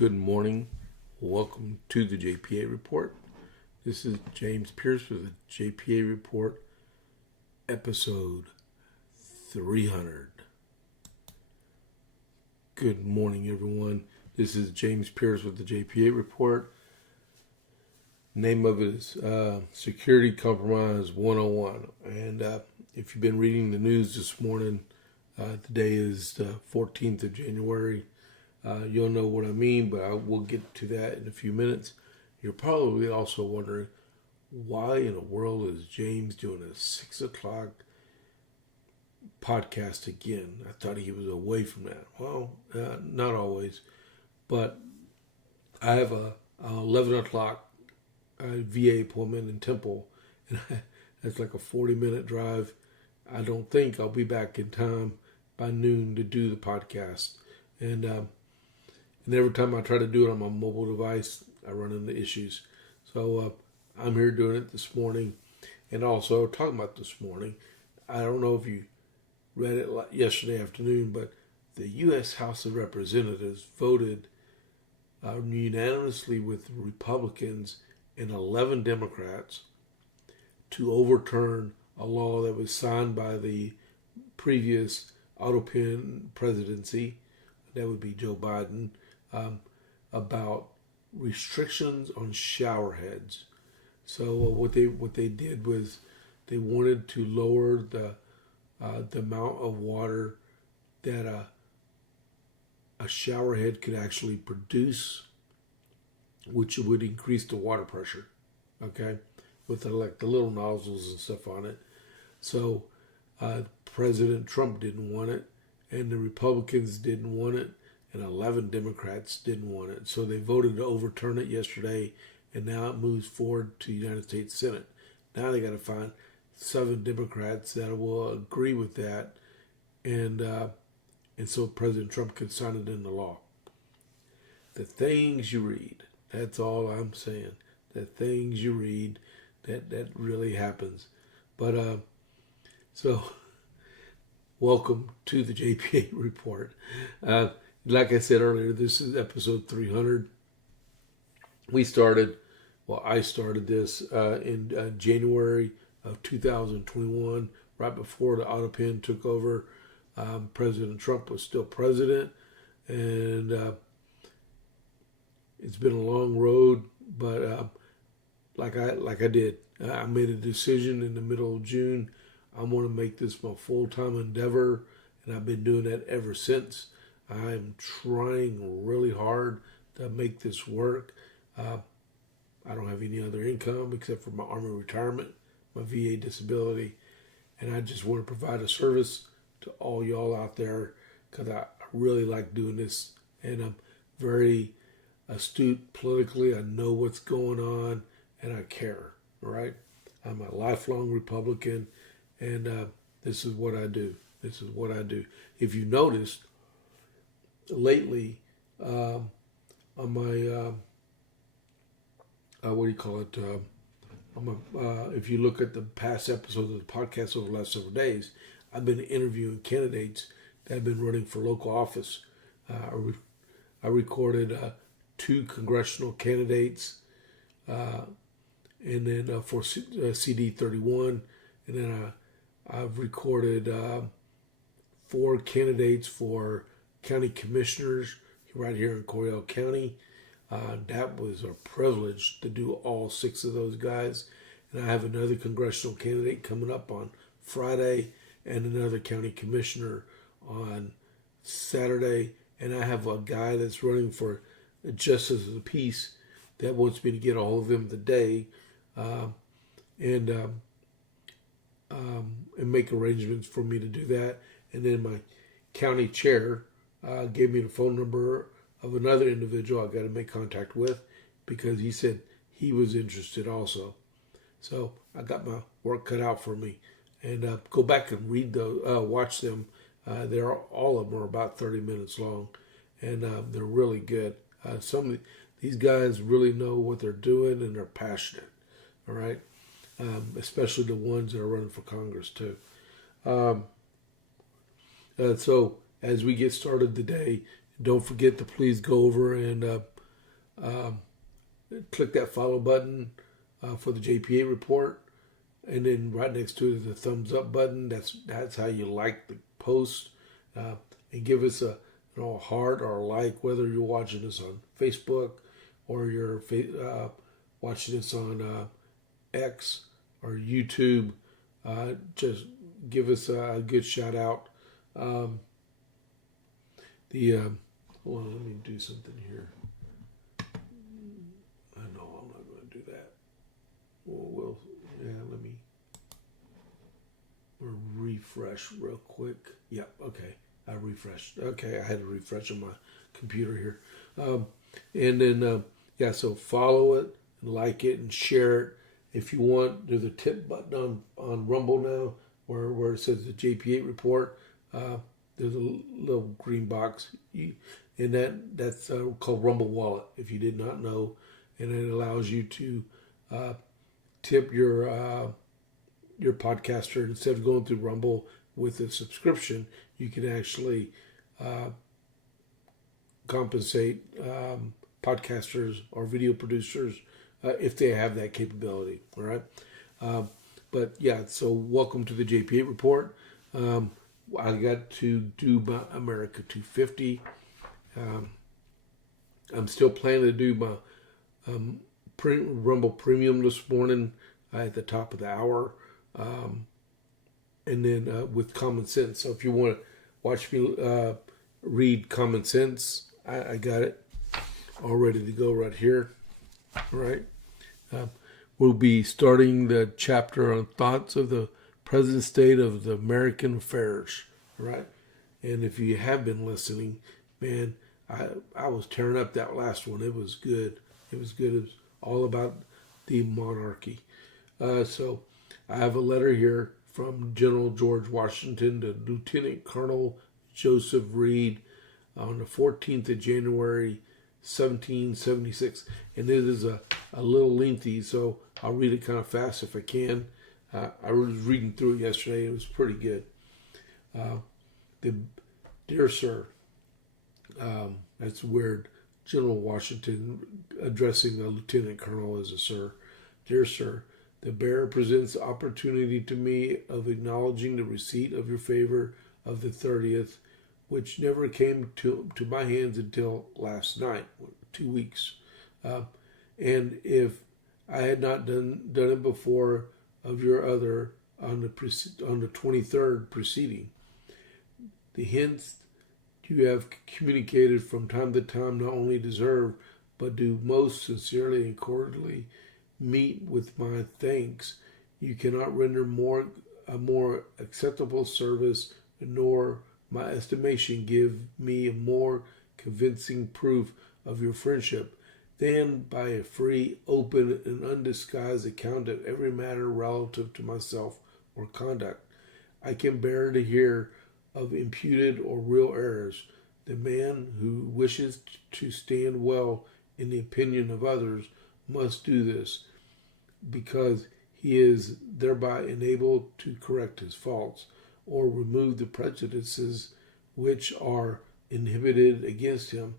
Good morning. Welcome to the JP8 report. This is James Pierce with the JP8 report, episode 300. Good morning, everyone. This is James Pierce with the JP8 report. Name of it is Security Compromise 101. And if you've been reading the news this morning, today is the 14th of January. You'll know what I mean, but I will get to that in a few minutes. You're probably also wondering, why in the world is James doing a 6 o'clock podcast again? I thought he was away from that. Well, not always, but I have a 11 o'clock VA appointment in Temple, and that's like a 40-minute drive. I don't think I'll be back in time by noon to do the podcast. And every time I try to do it on my mobile device, I run into issues. So I'm here doing it this morning. And also, talking about this morning, I don't know if you read it yesterday afternoon, but the U.S. House of Representatives voted unanimously with Republicans and 11 Democrats to overturn a law that was signed by the previous Autopin presidency, that would be Joe Biden, about restrictions on shower heads. So what they did was they wanted to lower the amount of water that a shower head could actually produce, which would increase the water pressure. Okay, with the little nozzles and stuff on it. So President Trump didn't want it, and the Republicans didn't want it, and 11 Democrats didn't want it. So they voted to overturn it yesterday, and now it moves forward to the United States Senate. Now they got to find 7 Democrats that will agree with that, and so President Trump can sign it into law. The things you read, that's all I'm saying. The things you read, that really happens. But so welcome to the JP8 report. Like I said earlier, this is episode 300. I started this in January of 2021, right before the Autopin took over. President Trump was still president, and it's been a long road, but like I did, I made a decision in the middle of June. I want to make this my full-time endeavor, and I've been doing that ever since. I'm trying really hard to make this work. I don't have any other income except for my Army retirement, my VA disability, and I just want to provide a service to all y'all out there because I really like doing this, and I'm very astute politically. I know what's going on, and I care, all right? I'm a lifelong Republican, and this is what I do. This is what I do. If you noticed, lately, on my, if you look at the past episodes of the podcast over the last several days, I've been interviewing candidates that have been running for local office. I recorded 2 congressional candidates, and then for CD 31, and then I've recorded 4 candidates for county commissioners right here in Coryell County. That was a privilege to do all 6 of those guys. And I have another congressional candidate coming up on Friday and another county commissioner on Saturday. And I have a guy that's running for Justice of the Peace that wants me to get a hold of him today and make arrangements for me to do that. And then my county chair gave me the phone number of another individual I got to make contact with because he said he was interested also. So I got my work cut out for me. And go back and read those, watch them. All of them are about 30 minutes long, and they're really good. Some of these guys really know what they're doing, and they're passionate. All right, especially the ones that are running for Congress too. So as we get started today, Don't forget to please go over and click that follow button for the JP8 report. And then right next to it is the thumbs up button. That's how you like the post. And give us a heart or a like, whether you're watching this on Facebook or you're watching this on X or YouTube. Just give us a good shout out. Hold on, let me do something here. I know I'm not going to do that. Let me refresh real quick. Yep, okay. I refreshed. Okay, I had to refresh on my computer here. And then, so follow it, and like it, and share it. If you want, there's a tip button on Rumble now where it says the JP8 report. There's a little green box, and that's called Rumble Wallet, if you did not know. And it allows you to tip your podcaster. Instead of going through Rumble with a subscription, you can actually compensate podcasters or video producers if they have that capability. All right. But yeah, so welcome to the JP8 report. I got to do my America 250. I'm still planning to do my Rumble Premium this morning at the top of the hour. And then with Common Sense. So if you want to watch me read Common Sense, I got it all ready to go right here. All right. We'll be starting the chapter on thoughts of the present state of the American affairs. All right. And if you have been listening, man, I was tearing up that last one. It was good. It was good. It was all about the monarchy. So I have a letter here from General George Washington to Lieutenant Colonel Joseph Reed on the 14th of January, 1776. And it is a little lengthy, so I'll read it kind of fast if I can. I was reading through it yesterday. It was pretty good. Dear Sir, that's weird. General Washington addressing a lieutenant colonel as a sir. Dear Sir, the bearer presents the opportunity to me of acknowledging the receipt of your favor of the 30th, which never came to my hands until last night, 2 weeks. And if I had not done it before, of your other on the 23rd preceding. The hints you have communicated from time to time not only deserve, but do most sincerely and cordially meet with my thanks. You cannot render a more acceptable service, nor my estimation give me a more convincing proof of your friendship than by a free, open, and undisguised account of every matter relative to myself or conduct. I can bear to hear of imputed or real errors. The man who wishes to stand well in the opinion of others must do this, because he is thereby enabled to correct his faults or remove the prejudices which are inhibited against him.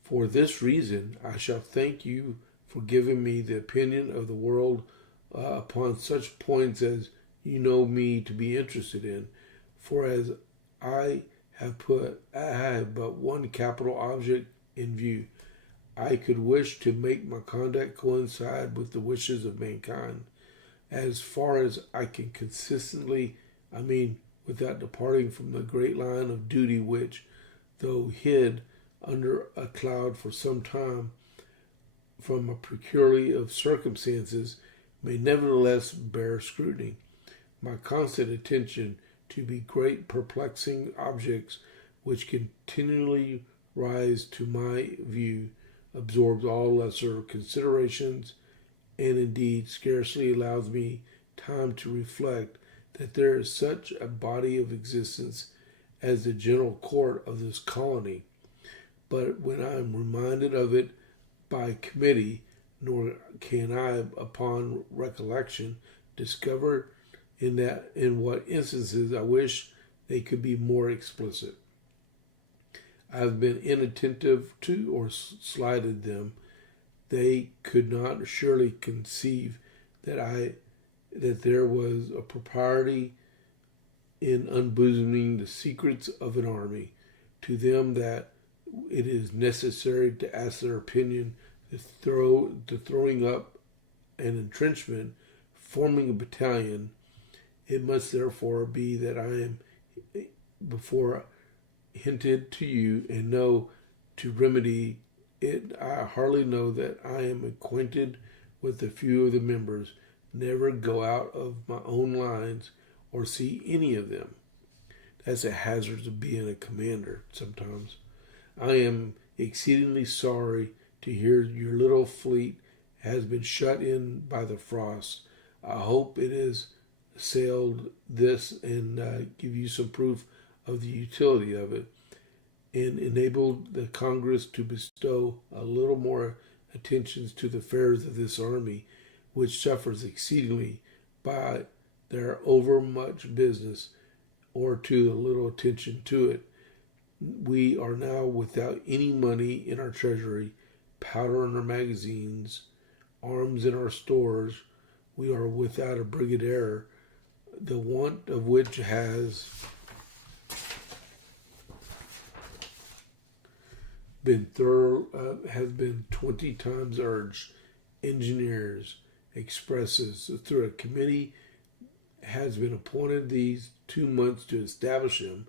For this reason, I shall thank you for giving me the opinion of the world upon such points as you know me to be interested in. For as I have but one capital object in view. I could wish to make my conduct coincide with the wishes of mankind, as far as I can consistently, without departing from the great line of duty which, though hid under a cloud for some time from a peculiarity of circumstances, may nevertheless bear scrutiny. My constant attention to be great perplexing objects which continually rise to my view absorbs all lesser considerations, and indeed scarcely allows me time to reflect that there is such a body of existence as the general court of this colony. But when I am reminded of it by committee, nor can I, upon recollection, discover in what instances I wish they could be more explicit. have been inattentive to or slighted them, they could not surely conceive that there was a propriety in unbosoming the secrets of an army to them, that it is necessary to ask their opinion, to throwing up an entrenchment, forming a battalion. It must therefore be that I am before hinted to you, and know to remedy it. I hardly know that I am acquainted with a few of the members, never go out of my own lines or see any of them. That's the hazards of being a commander sometimes. I am exceedingly sorry to hear your little fleet has been shut in by the frost. I hope it has sailed this and give you some proof of the utility of it, and enabled the Congress to bestow a little more attention to the affairs of this army, which suffers exceedingly by their overmuch business, or to the little attention to it. We are now without any money in our treasury, powder in our magazines, arms in our stores. We are without a brigadier, the want of which has been 20 times urged. Engineers, expresses through a committee has been appointed these 2 months to establish him,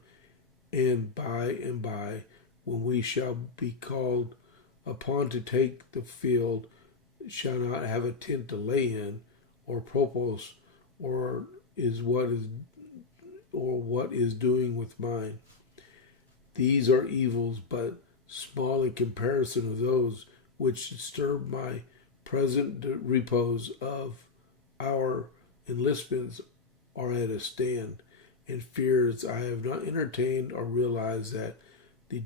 and by, when we shall be called upon to take the field, shall not have a tent to lay in, or propose, or what is doing with mine. These are evils, but small in comparison of those which disturb my present repose. Of our enlistments are at a stand, and fears I have not entertained or realized that the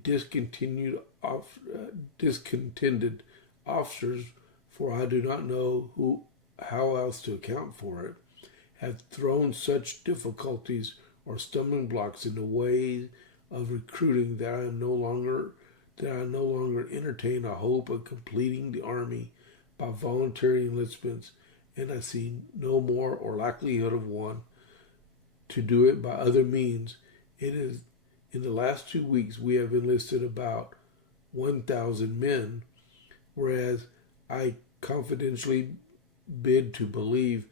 discontented officers, for I do not know how else to account for it, have thrown such difficulties or stumbling blocks in the way of recruiting that I no longer entertain a hope of completing the army by voluntary enlistments, and I see no more or likelihood of one to do it by other means. It is in the last 2 weeks we have enlisted about 1,000 men, whereas I confidentially bid to believe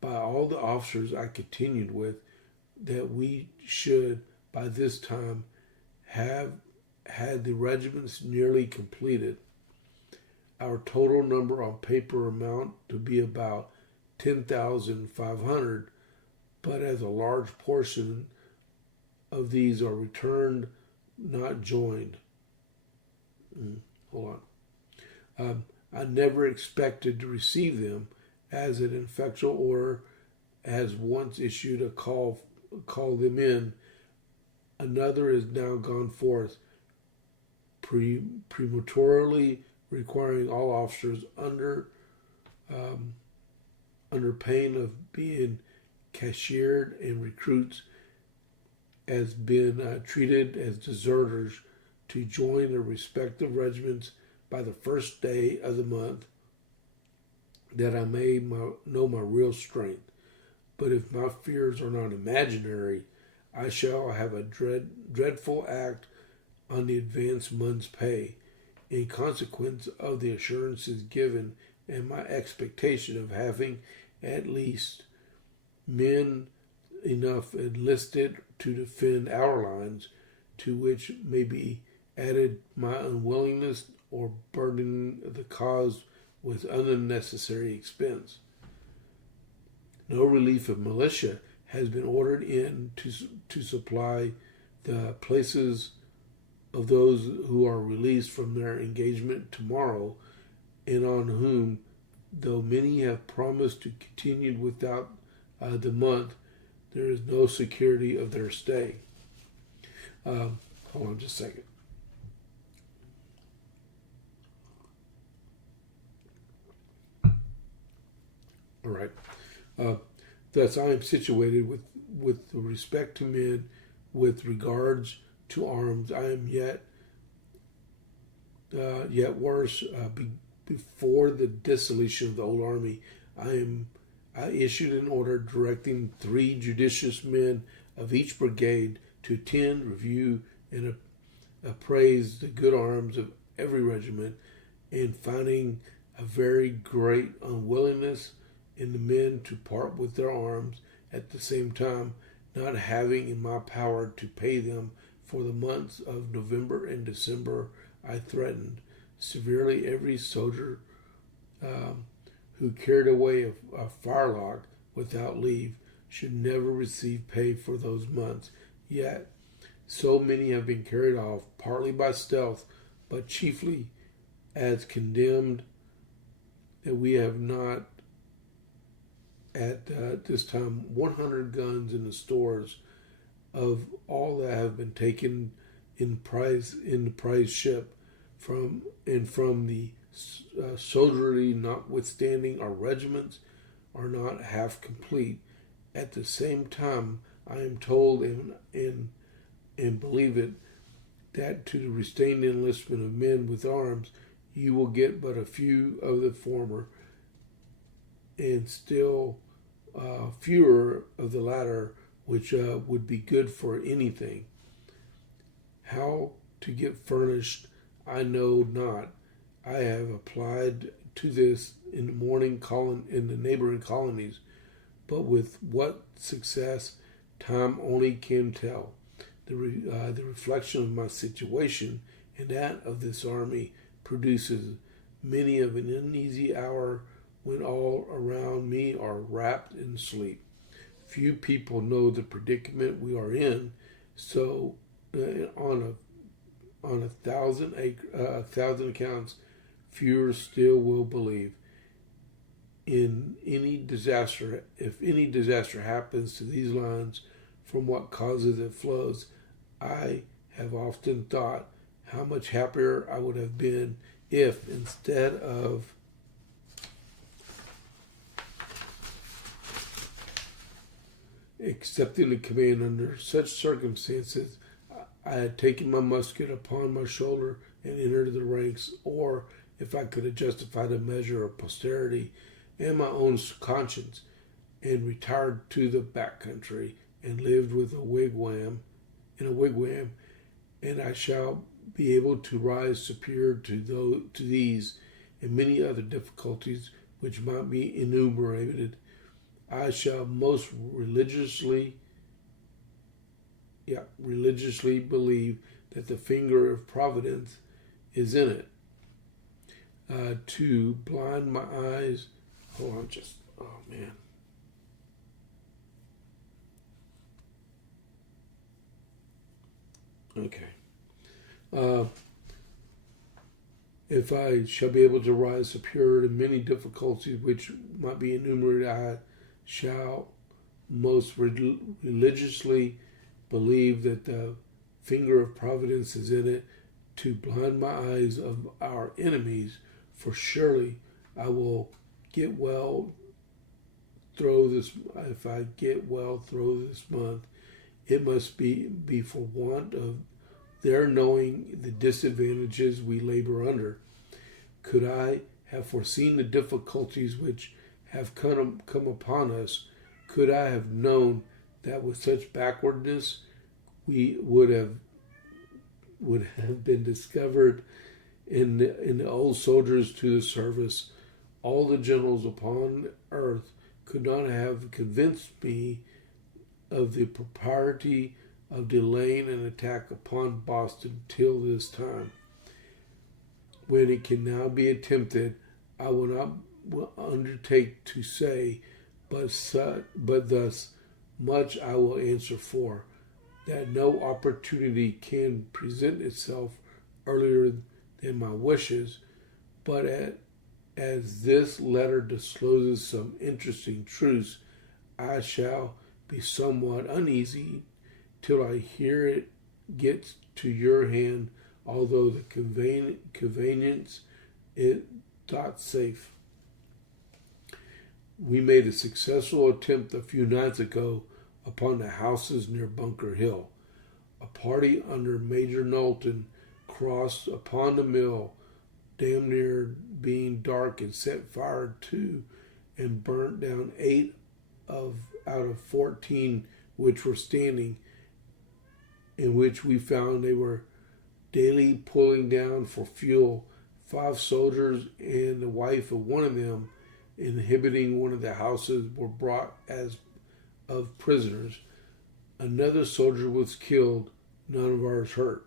by all the officers I continued with that we should by this time have had the regiments nearly completed. Our total number on paper amount to be about 10,500, but as a large portion of these are returned, not joined. Hold on. I never expected to receive them, as an effectual order has once issued a call them in. Another is now gone forth, prematurely requiring all officers under pain of being cashiered, and recruits as been treated as deserters to join their respective regiments by the first day of the month, that I may know my real strength. But if my fears are not imaginary, I shall have a dreadful act on the advanced month's pay, in consequence of the assurances given and my expectation of having at least men enough enlisted to defend our lines, to which may be added my unwillingness or burdening the cause with unnecessary expense. No relief of militia has been ordered in to supply the places of those who are released from their engagement tomorrow, and on whom, though many have promised to continue without the month, there is no security of their stay. Hold on just a second. All right. Thus, I am situated with respect to men, with regards to arms. I am yet yet worse, before the dissolution of the old army, I issued an order directing 3 judicious men of each brigade to attend, review, and appraise the good arms of every regiment, and finding a very great unwillingness in the men to part with their arms, at the same time not having in my power to pay them for the months of November and December, I threatened severely every soldier who carried away a firelock without leave should never receive pay for those months. Yet so many have been carried off, partly by stealth, but chiefly as condemned, that we have not at this time 100 guns in the stores of all that have been taken in the prize ship from the soldiery, notwithstanding our regiments are not half complete. At the same time, I am told and believe it, that to the restrained enlistment of men with arms, you will get but a few of the former, and still fewer of the latter, which would be good for anything. How to get furnished, I know not. I have applied to this in the neighboring colonies, but with what success, time only can tell. The reflection of my situation and that of this army produces many of an uneasy hour when all around me are wrapped in sleep. Few people know the predicament we are in, so on a thousand accounts, fewer still will believe. In any disaster, if any disaster happens to these lines, from what causes it flows, I have often thought how much happier I would have been if, instead of accepting the command under such circumstances, I had taken my musket upon my shoulder and entered the ranks, or if I could have justified a measure of posterity and my own conscience, and retired to the back country and lived in a wigwam, and I shall be able to rise superior to these and many other difficulties which might be enumerated. I shall most religiously believe that the finger of providence is in it. To blind my eyes. Hold on, oh man. Okay. If I shall be able to rise superior to many difficulties which might be enumerated, I shall most religiously believe that the finger of providence is in it, to blind my eyes of our enemies, for surely I will get well through this. If I get well through this month, it must be for want of their knowing the disadvantages we labor under. Could I have foreseen the difficulties which have come upon us, could I have known that with such backwardness we would have been discovered in the old soldiers to the service, all the generals upon earth could not have convinced me of the propriety of delaying an attack upon Boston till this time. When it can now be attempted, I will not undertake to say, but thus much I will answer for, that no opportunity can present itself earlier than my wishes, but as this letter discloses some interesting truths, I shall be somewhat uneasy till I hear it gets to your hand, although the convenience it thought safe. We made a successful attempt a few nights ago upon the houses near Bunker Hill. A party under Major Knowlton crossed upon the mill damn near being dark, and set fire to and burnt down 8 out of 14 which were standing, in which we found they were daily pulling down for fuel. 5 soldiers and the wife of one of them inhabiting one of the houses were brought as of prisoners. Another soldier was killed, none of ours hurt.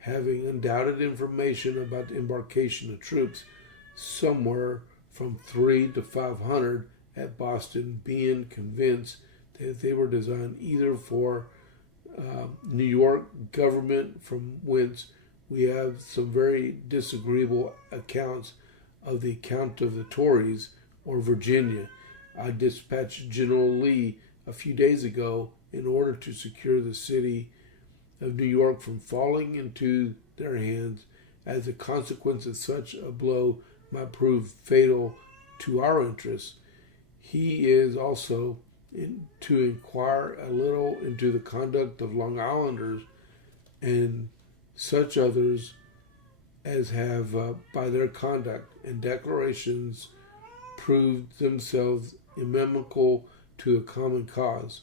Having undoubted information about the embarkation of troops, somewhere from 3 to 500 at Boston, being convinced that they were designed either for New York government, from whence we have some very disagreeable accounts of the account of the Tories, or Virginia. I dispatched General Lee a few days ago in order to secure the city of New York from falling into their hands, as a consequence of such a blow might prove fatal to our interests. He is also to inquire a little into the conduct of Long Islanders and such others as have, by their conduct and declarations, proved themselves inimical to a common cause.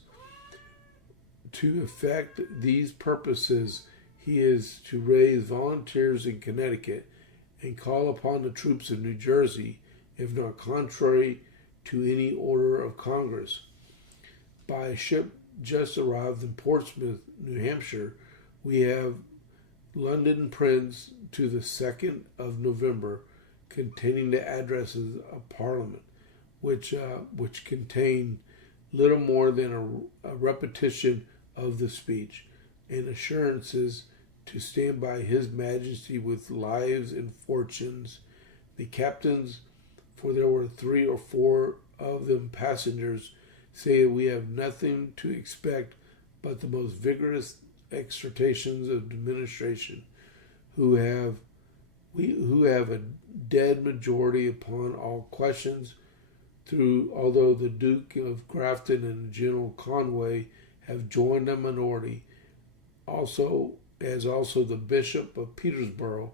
To effect these purposes, he is to raise volunteers in Connecticut and call upon the troops of New Jersey, if not contrary to any order of Congress. By a ship just arrived in Portsmouth, New Hampshire, we have London prints to the 2nd of November, containing the addresses of Parliament, which contain little more than a repetition of the speech, and assurances to stand by His Majesty with lives and fortunes. The captains, for there were 3 or 4 of them passengers, say that we have nothing to expect but the most vigorous exhortations of administration, who have a dead majority upon all questions, although the Duke of Grafton and General Conway have joined a minority, also the Bishop of Peterborough.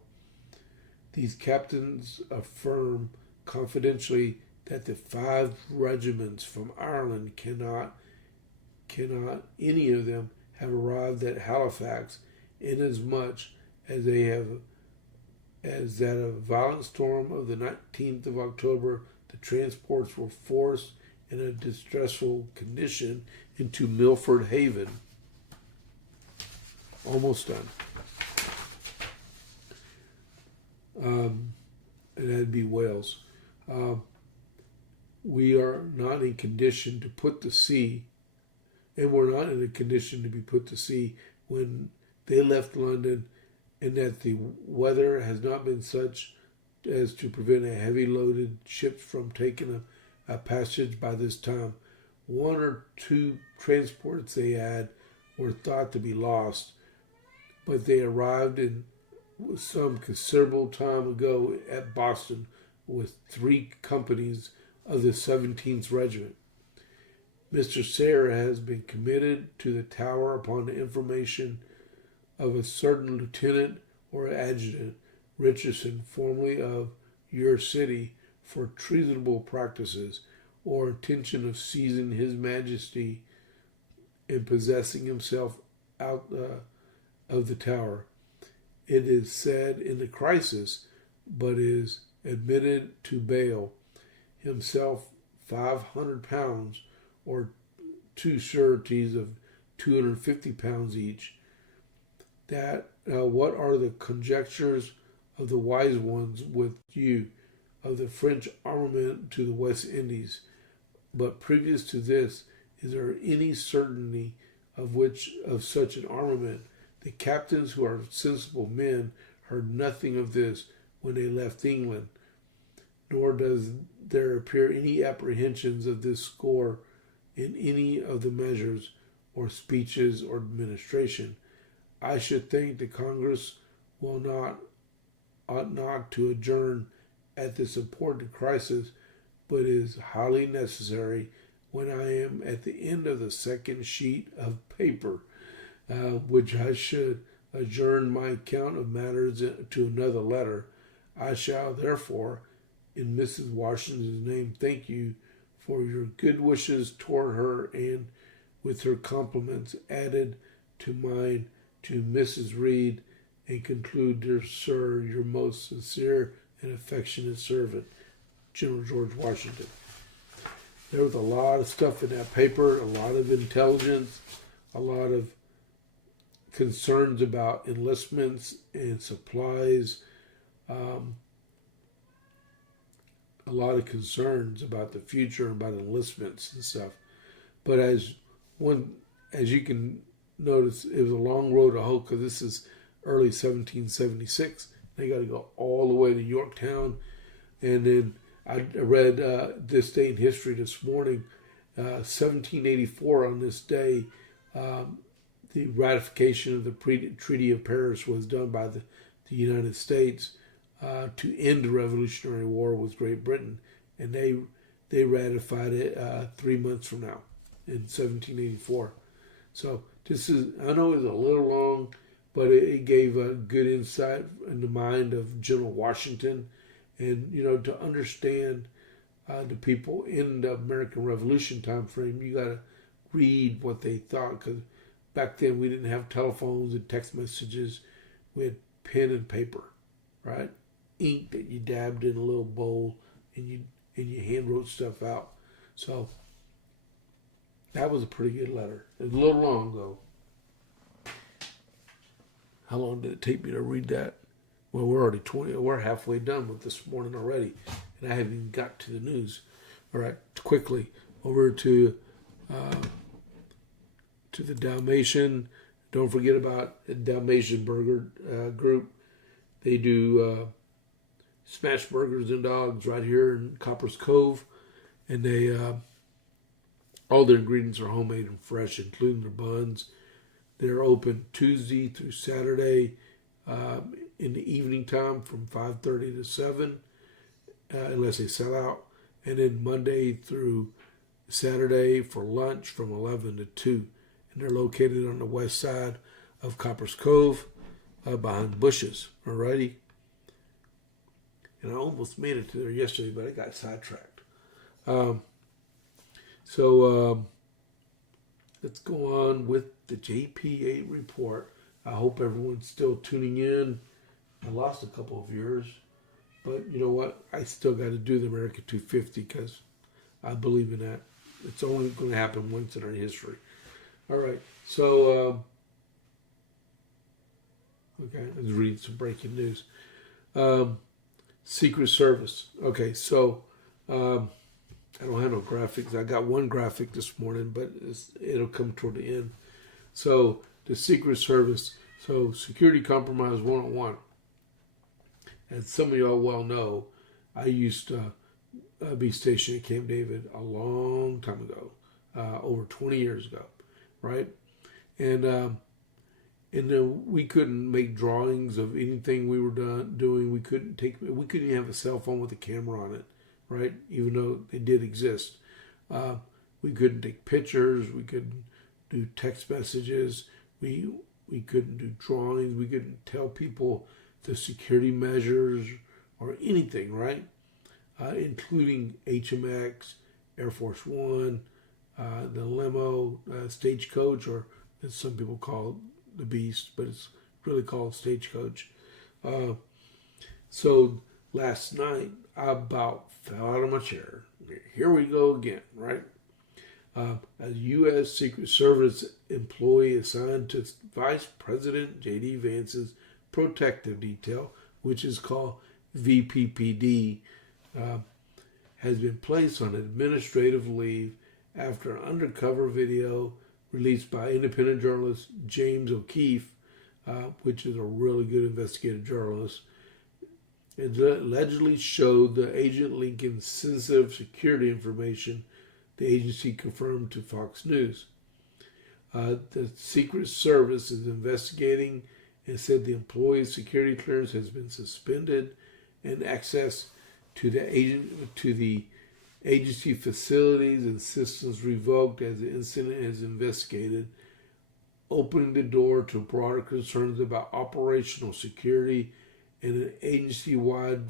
These captains affirm confidentially that the 5 regiments from Ireland cannot any of them have arrived at Halifax, inasmuch as they have, as that a violent storm of the 19th of October, the transports were forced in a distressful condition into Milford Haven. Almost done. And that'd be Wales. We are not in condition to put to sea, and we're not in a condition to be put to sea when they left London, and that the weather has not been such as to prevent a heavy loaded ship from taking a passage by this time. 1 or 2 transports they had were thought to be lost, but they arrived in some considerable time ago at Boston with 3 companies of the 17th Regiment. Mr. Sayre has been committed to the Tower upon the information of a certain lieutenant or adjutant, Richardson, formerly of your city, for treasonable practices, or intention of seizing His Majesty and possessing himself out of the Tower. It is said in the crisis, but is admitted to bail himself £500, or 2 sureties of £250 each. That what are the conjectures of the wise ones with you of the French armament to the West Indies? But previous to this, is there any certainty of such an armament? The captains, who are sensible men, heard nothing of this when they left England, nor does there appear any apprehensions of this score in any of the measures or speeches or administration. I should think the Congress ought not to adjourn at this important crisis, but is highly necessary when I am at the end of the 2nd sheet of paper, which I should adjourn my account of matters to another letter. I shall therefore, in Mrs. Washington's name, thank you for your good wishes toward her, and with her compliments added to mine to Mrs. Reed, and conclude, dear sir, your most sincere and affectionate servant, General George Washington. There was a lot of stuff in that paper, a lot of intelligence, a lot of concerns about enlistments and supplies, a lot of concerns about the future, about enlistments and stuff. But as you can notice, it was a long road to hoe, because this is early 1776. They got to go all the way to Yorktown. And then I read this day in history this morning, 1784 on this day, the ratification of the Treaty of Paris was done by the United States to end the Revolutionary War with Great Britain. And they ratified it 3 months from now in 1784. So this is, I know it's a little long, but it gave a good insight in the mind of General Washington. And, to understand the people in the American Revolution time frame, you got to read what they thought, because back then we didn't have telephones and text messages. We had pen and paper, right? Ink that you dabbed in a little bowl, and you hand wrote stuff out. So that was a pretty good letter. It was a little long though. How long did it take me to read that? Well, we're halfway done with this morning already, and I haven't even got to the news. All right, quickly over to the Dalmatian. Don't forget about the Dalmatian Burger Group. They do smash burgers and dogs right here in Copper's Cove, and they all their ingredients are homemade and fresh, including their buns. They're open Tuesday through Saturday in the evening time from 5:30 to 7, unless they sell out, and then Monday through Saturday for lunch from 11 to 2. And they're located on the west side of Copper's Cove, behind bushes. Alrighty. And I almost made it to there yesterday, but I got sidetracked. So let's go on with the JP8 report. I hope everyone's still tuning in. I lost a couple of viewers, but you know what? I still got to do the America 250 because I believe in that. It's only going to happen once in our history. All right, so okay, let's read some breaking news. Secret Service. Okay, so I don't have no graphics. I got one graphic this morning, but it'll come toward the end. So the Secret Service. So Security Compromise 101. As some of y'all well know, I used to be stationed at Camp David a long time ago, over 20 years ago, right? And then we couldn't make drawings of anything we were doing. We couldn't even have a cell phone with a camera on it, right? Even though they did exist. We couldn't take pictures. We couldn't do text messages. We couldn't do drawings. We couldn't tell people the security measures or anything, right? Including HMX, Air Force One, the limo, Stagecoach, or as some people call the Beast, but it's really called Stagecoach. So last night, I about fell out of my chair. Here we go again, right? A U.S. Secret Service employee assigned to Vice President J.D. Vance's protective detail, which is called VPPD, has been placed on administrative leave after an undercover video released by independent journalist James O'Keefe, which is a really good investigative journalist. It allegedly showed the Agent Lincoln's sensitive security information, the agency confirmed to Fox News. The Secret Service is investigating and said the employee's security clearance has been suspended and access to the agency facilities and systems revoked as the incident is investigated, opening the door to broader concerns about operational security and an agency-wide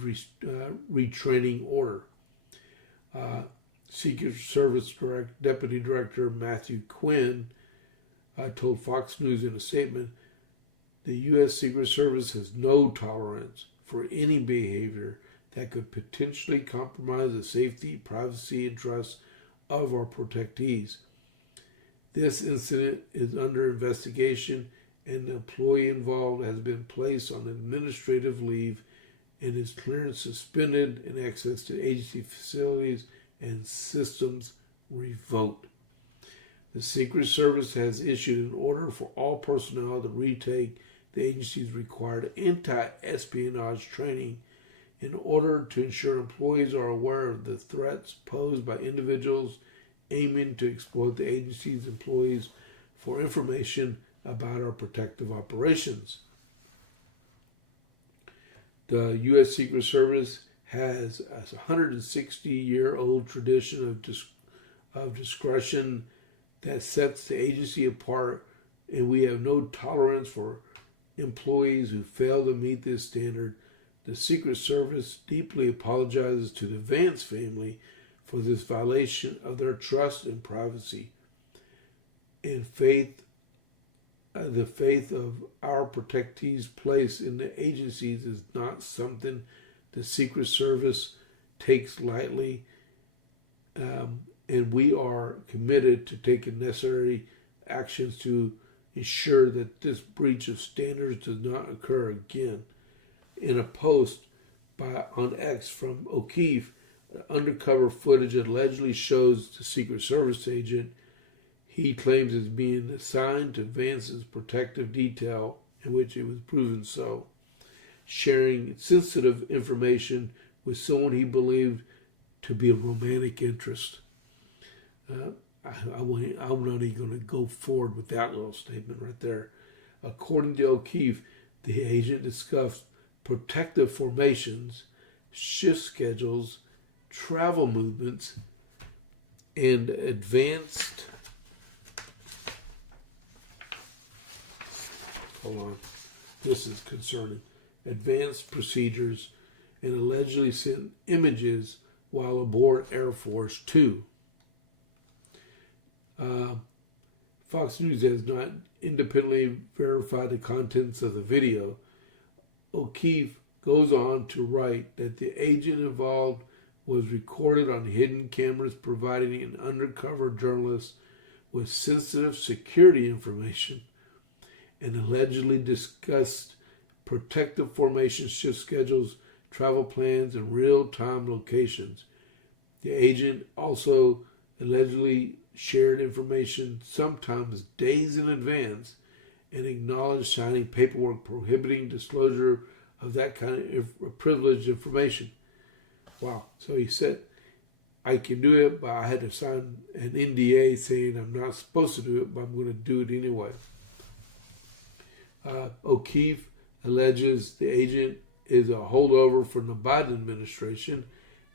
retraining order. Secret Service Deputy Director Matthew Quinn told Fox News in a statement, the U.S. Secret Service has no tolerance for any behavior that could potentially compromise the safety, privacy, and trust of our protectees. This incident is under investigation, and the employee involved has been placed on administrative leave and his clearance suspended and access to agency facilities and systems revoked. The Secret Service has issued an order for all personnel to retake the agency's required anti-espionage training in order to ensure employees are aware of the threats posed by individuals aiming to exploit the agency's employees for information about our protective operations. The U.S. Secret Service has a 160-year-old tradition of discretion that sets the agency apart, and we have no tolerance for employees who fail to meet this standard. The Secret Service deeply apologizes to the Vance family for this violation of their trust and privacy and faith. The faith of our protectees placed in the agencies is not something the Secret Service takes lightly, and we are committed to taking necessary actions to ensure that this breach of standards does not occur again. In a post on X from O'Keefe, undercover footage allegedly shows the Secret Service agent he claims is being assigned to Vance's protective detail, in which it was proven so, sharing sensitive information with someone he believed to be a romantic interest. I'm not even going to go forward with that little statement right there. According to O'Keefe, the agent discussed protective formations, shift schedules, travel movements, and advanced procedures, and allegedly sent images while aboard Air Force Two. Fox News has not independently verified the contents of the video. O'Keefe goes on to write that the agent involved was recorded on hidden cameras, providing an undercover journalist with sensitive security information, and allegedly discussed protective formation shift schedules, travel plans, and real-time locations. The agent also allegedly shared information sometimes days in advance and acknowledged signing paperwork prohibiting disclosure of that kind of privileged information. Wow. So he said, I can do it, but I had to sign an NDA saying I'm not supposed to do it, but I'm going to do it anyway. O'Keefe alleges the agent is a holdover from the Biden administration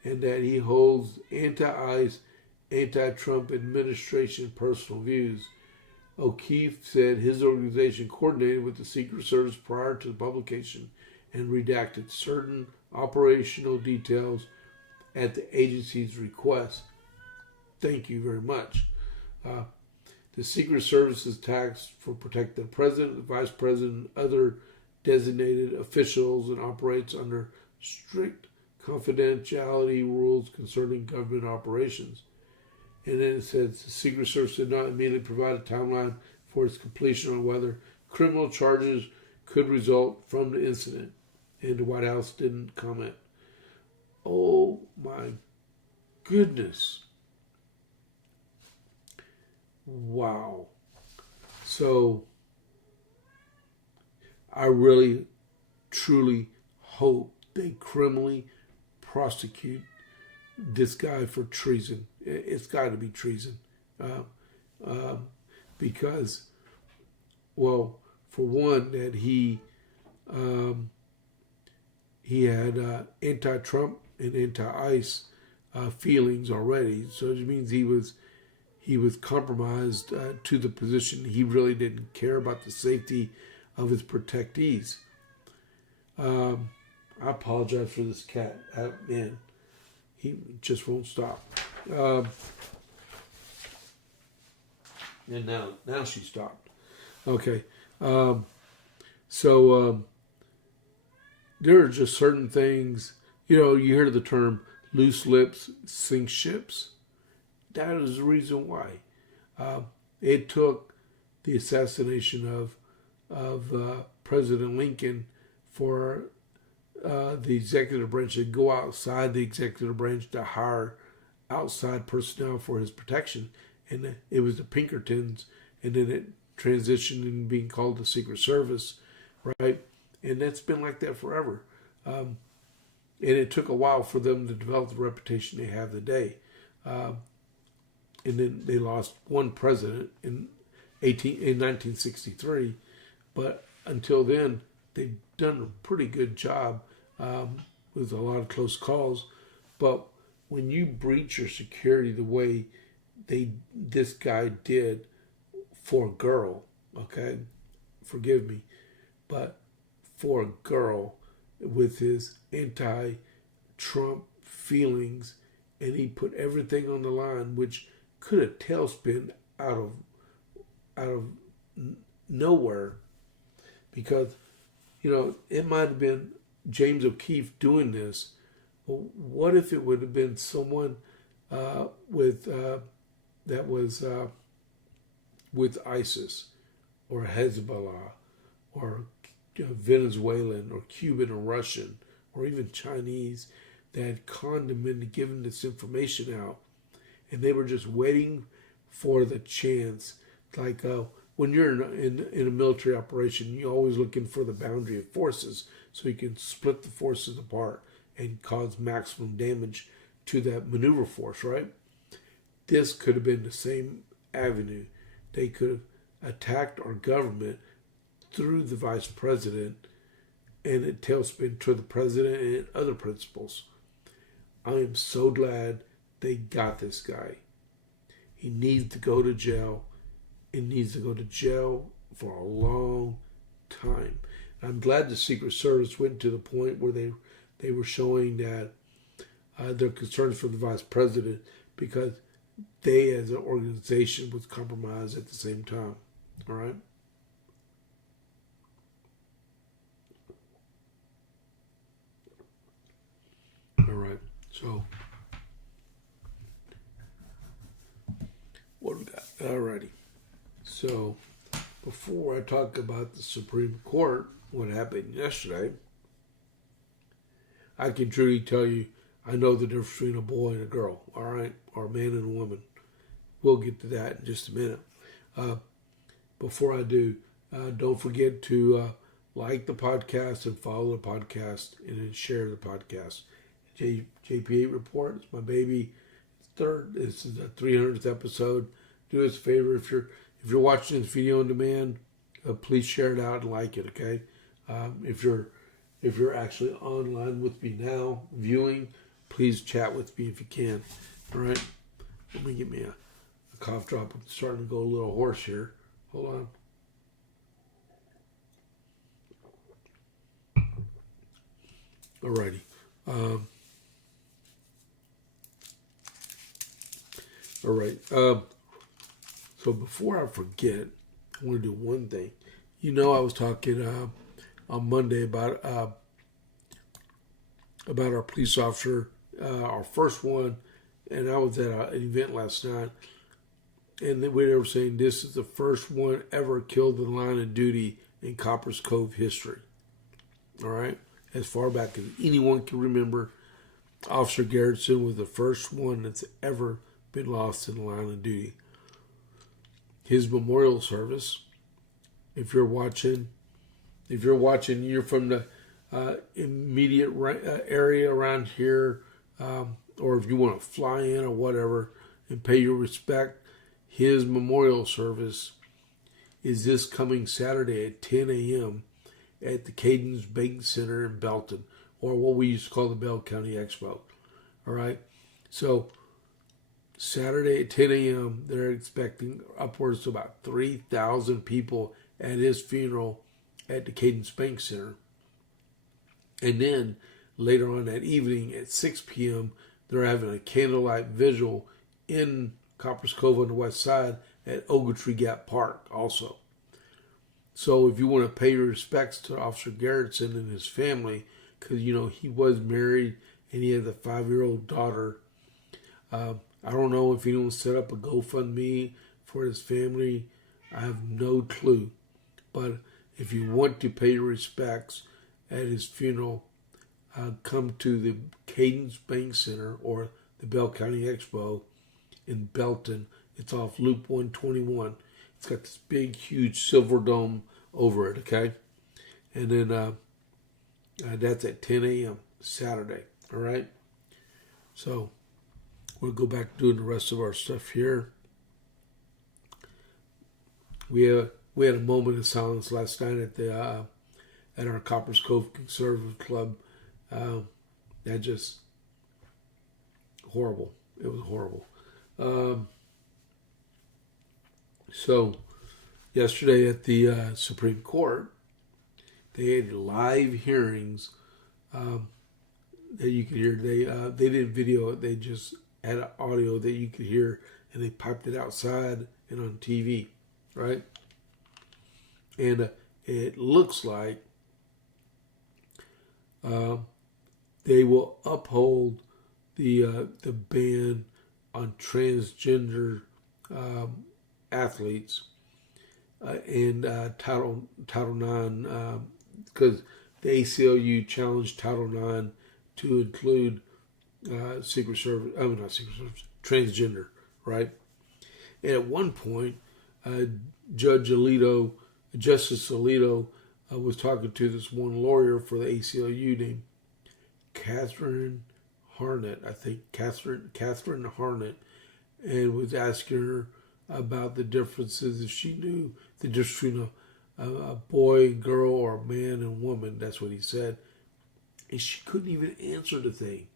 and that he holds anti-ICE, anti-Trump administration personal views. O'Keefe said his organization coordinated with the Secret Service prior to the publication and redacted certain operational details at the agency's request. Thank you very much. The Secret Service is tasked for protecting the President, the Vice President, and other designated officials, and operates under strict confidentiality rules concerning government operations. And then it says the Secret Service did not immediately provide a timeline for its completion on whether criminal charges could result from the incident, and the White House didn't comment. Oh my goodness. Wow. So I really, truly hope they criminally prosecute this guy for treason. It's got to be treason. Because, well, for one, that he had anti-Trump and anti-ICE feelings already. So it means he was compromised to the position. He really didn't care about the safety of his protectees. I apologize for this cat. Man, he just won't stop. And now she stopped. Okay. So there are just certain things, you hear the term loose lips sink ships. That is the reason why. It took the assassination of President Lincoln for the executive branch to go outside the executive branch to hire outside personnel for his protection. And it was the Pinkertons, and then it transitioned into being called the Secret Service, right? And that's been like that forever. And it took a while for them to develop the reputation they have today. And then they lost one president in 1963. But until then, they've done a pretty good job with a lot of close calls. But when you breach your security the way this guy did for a girl, okay, forgive me, but for a girl with his anti-Trump feelings, and he put everything on the line, which could have tailspin out of nowhere, because it might have been James O'Keefe doing this. Well, what if it would have been someone that was with ISIS or Hezbollah or Venezuelan or Cuban or Russian or even Chinese that had conned them into giving this information out, and they were just waiting for the chance. Like when you're in a military operation, you're always looking for the boundary of forces so you can split the forces apart and cause maximum damage to that maneuver force, right? This could have been the same avenue. They could have attacked our government through the vice president, and it tailspin to the president and other principals. I am so glad they got this guy. He needs to go to jail. It needs to go to jail for a long time. I'm glad the Secret Service went to the point where they were showing that their concerns for the vice president, because they as an organization was compromised at the same time. All right? All right. So, what do we got? All righty. So, before I talk about the Supreme Court, what happened yesterday, I can truly tell you I know the difference between a boy and a girl, all right? Or a man and a woman. We'll get to that in just a minute. Before I do, don't forget to like the podcast and follow the podcast and then share the podcast. JP8 Report, it's my baby. This is the 300th episode. Do us a favor, if you're watching this video on demand, please share it out and like it, okay? If you're actually online with me now, viewing, please chat with me if you can. All right? Let me get me a cough drop. I'm starting to go a little hoarse here. Hold on. All righty. All right. So before I forget, I want to do one thing. I was talking on Monday about our police officer, our first one, and I was at an event last night, and they were saying this is the first one ever killed in the line of duty in Copper's Cove history. All right? As far back as anyone can remember, Officer Garrettson was the first one that's ever been lost in the line of duty. His memorial service, if you're watching, you're from the immediate area around here, or if you want to fly in or whatever and pay your respect, his memorial service is this coming Saturday at 10 a.m. at the Cadence Bank Center in Belton, or what we used to call the Bell County Expo. All right? So, Saturday at 10 a.m., they're expecting upwards to about 3,000 people at his funeral at the Cadence Bank Center. And then later on that evening at 6 p.m., they're having a candlelight vigil in Copper's Cove on the west side at Ogletree Gap Park also. So if you want to pay your respects to Officer Garrettson and his family, because, he was married and he has a 5-year-old daughter. I don't know if anyone set up a GoFundMe for his family. I have no clue. But if you want to pay your respects at his funeral, come to the Cadence Bank Center or the Bell County Expo in Belton. It's off Loop 121. It's got this big, huge silver dome over it, okay? And then that's at 10 a.m. Saturday, all right? So we'll go back to doing the rest of our stuff here. We had a moment of silence last night at our Copper's Cove Conservative Club. That just horrible. It was horrible. So yesterday at the Supreme Court, they had live hearings that you could hear. They didn't video it. They just had audio that you could hear, and they piped it outside and on TV, right? And it looks like they will uphold the ban on transgender athletes and Title IX, because the ACLU challenged Title IX to include Secret Service, not Secret Service, transgender, right? And at one point, Justice Alito was talking to this one lawyer for the ACLU named Catherine Harnett, I think, Catherine Harnett, and was asking her about the differences, if she knew the difference between a boy and girl or a man and woman. That's what he said. And she couldn't even answer the thing.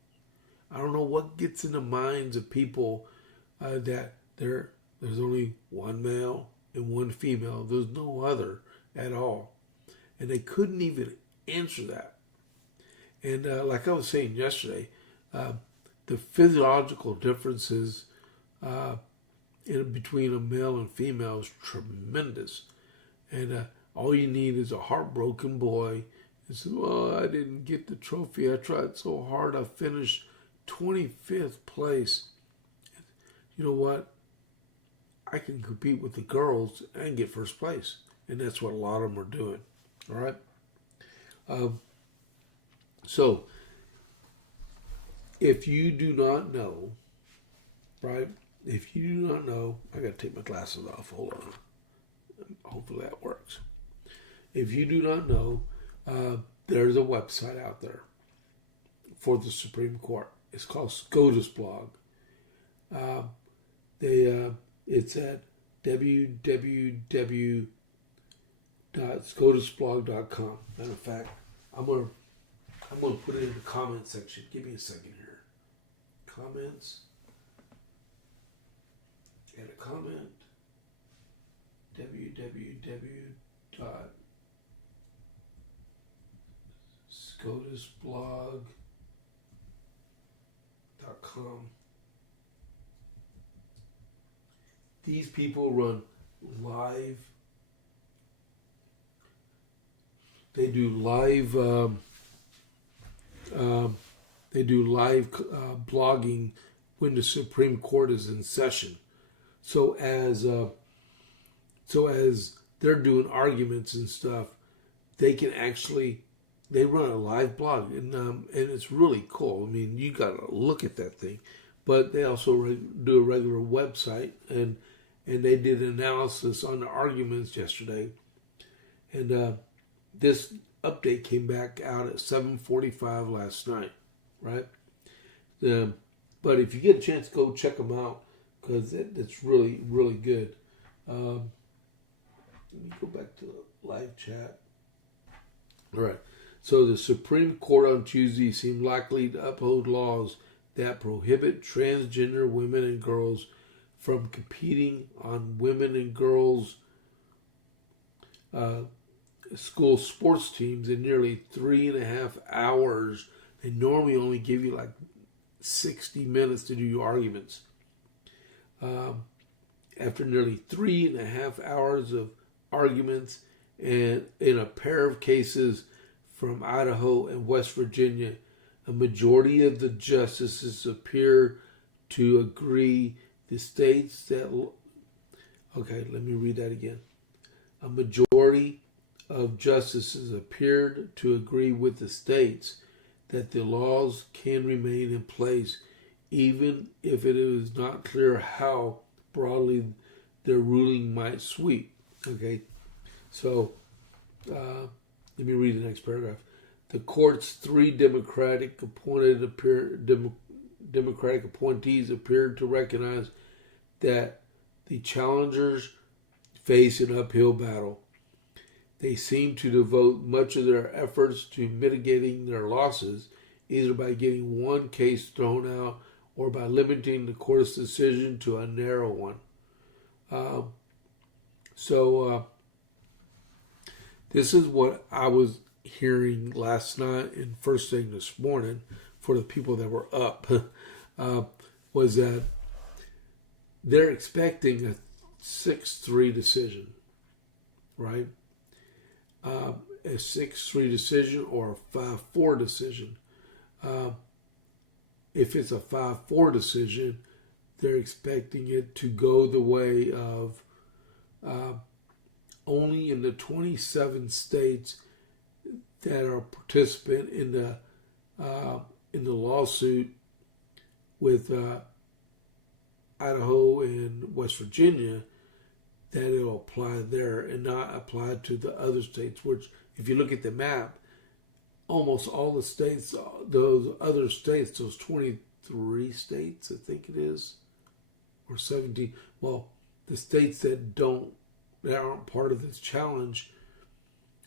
I don't know what gets in the minds of people that there's only one male and one female. There's no other at all. And they couldn't even answer that. And like I was saying yesterday, the physiological differences between a male and female is tremendous. And all you need is a heartbroken boy and say, well, I didn't get the trophy. I tried so hard. I finished 25th place. You know what? I can compete with the girls and get first place. And that's what a lot of them are doing. All right? So, if you do not know, right? If you do not know, I got to take my glasses off. Hold on. Hopefully that works. If you do not know, there's a website out there for the Supreme Court. It's called SCOTUS blog. It's at www.scotusblog.com. Matter of fact, I'm gonna put it in the comment section. Give me a second here. Comments. Add a comment. www.scotusblog.com. These people run live. They do live. Blogging when the Supreme Court is in session. So as they're doing arguments and stuff, they run a live blog, and it's really cool. I mean, you got to look at that thing. But they also do a regular website, and they did an analysis on the arguments yesterday. And this update came back out at 7:45 last night, right? But if you get a chance, go check them out, because it's really, really good. Let me go back to the live chat. All right. So the Supreme Court on Tuesday seemed likely to uphold laws that prohibit transgender women and girls from competing on women and girls school sports teams in nearly 3.5 hours They normally only give you like 60 minutes to do your arguments. After nearly 3.5 hours of arguments, and in a pair of cases from Idaho and West Virginia, a majority of the justices appear to agree the states that... Okay, let me read that again. A majority of justices appeared to agree with the states that the laws can remain in place even if it is not clear how broadly their ruling might sweep. Okay, so let me read the next paragraph. The court's 3 Democratic appointees appeared to recognize that the challengers face an uphill battle. They seem to devote much of their efforts to mitigating their losses, either by getting one case thrown out or by limiting the court's decision to a narrow one. This is what I was hearing last night and first thing this morning for the people that were up, was that they're expecting a 6-3 decision, right? A 6-3 decision or a 5-4 decision. If it's a 5-4 decision, they're expecting it to go the way of only in the 27 states that are participant in the lawsuit with Idaho and West Virginia, that it'll apply there and not apply to the other states, which, if you look at the map, almost all the states, those other states, those 23 states, I think it is, or 17, well, the states that aren't part of this challenge,